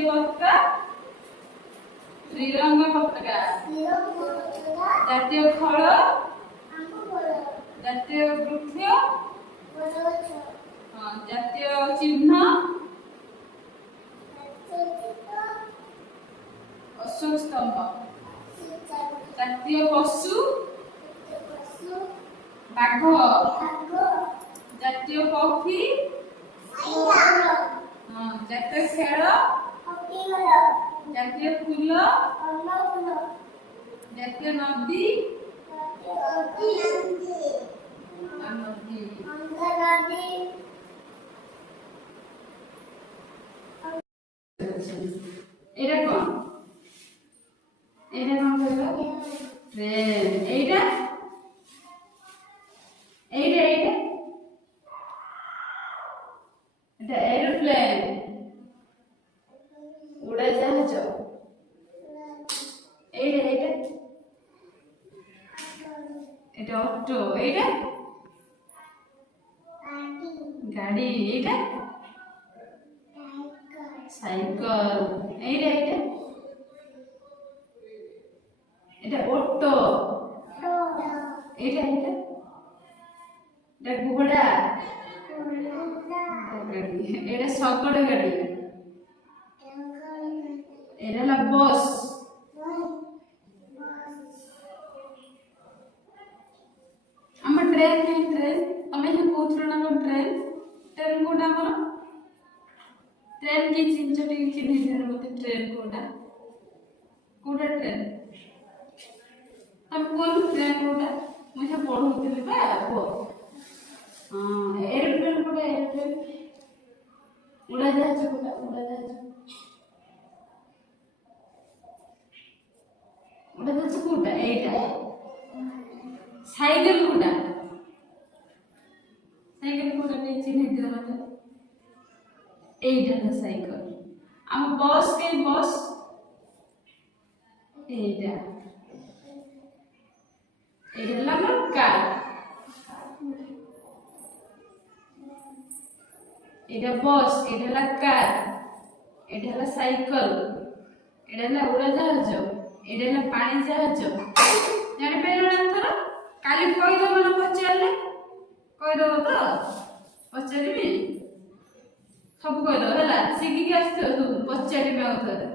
জাতীয় পতাকা ত্রিরঙ্গা পতাকা জাতীয় ফল জাতীয় বৃক্ষ জাতীয় চিহ্ন অশোক স্তম্ভ জাতীয় পশু বাঘ জাতীয় পক্ষী জাতীয় খেল জাতীয় ফুল জাতীয় নদী এটা কোন এটা কোন ট্রেন এইটা এইটা এইটা এটা এরোপ্লেন উড়াজাহাজ এইটা এইটা এটা অটো এইটা গাড়ি এইটা সাইকেল এইটা এইটা এটা অটো এইটা এইটা এটা ঘোড়া এটা শগড় গাড়ি এটা হলো বস আমার ট্রেন নেই ট্রেন আমি এখন কোথাও না ট্রেন ট্রেন কোটা আমার ট্রেন কি চিনছো ঠিক চিনি মধ্যে ট্রেন কোটা কোটা ট্রেন আমি কোন ট্রেন কোটা মুঝে পড়ুଥିଲି বা एरोप्लेन कोटा एरोप्लेन उड़ाजाहाज कोटा उड़ाजाहाज कोटा एटा साइकेल कोटा ने चिन्ह दिला मते एटा ना साइकेल हम बस के बस एटा लगा कार এটা বস এটা হলো কার এটা হলো সাইকেল এটা হলো উড়াজাহাজ এটা হলো পানি জাহাজ জানি পাইলো না তোর কালি কইদব না পচারলে কইদব তো পচারিবি সব কইদব ହେଲା ଶିଖିକି ଆସିଥିବ ସବୁ ପଚାରିବି ଆଉ ଥରେ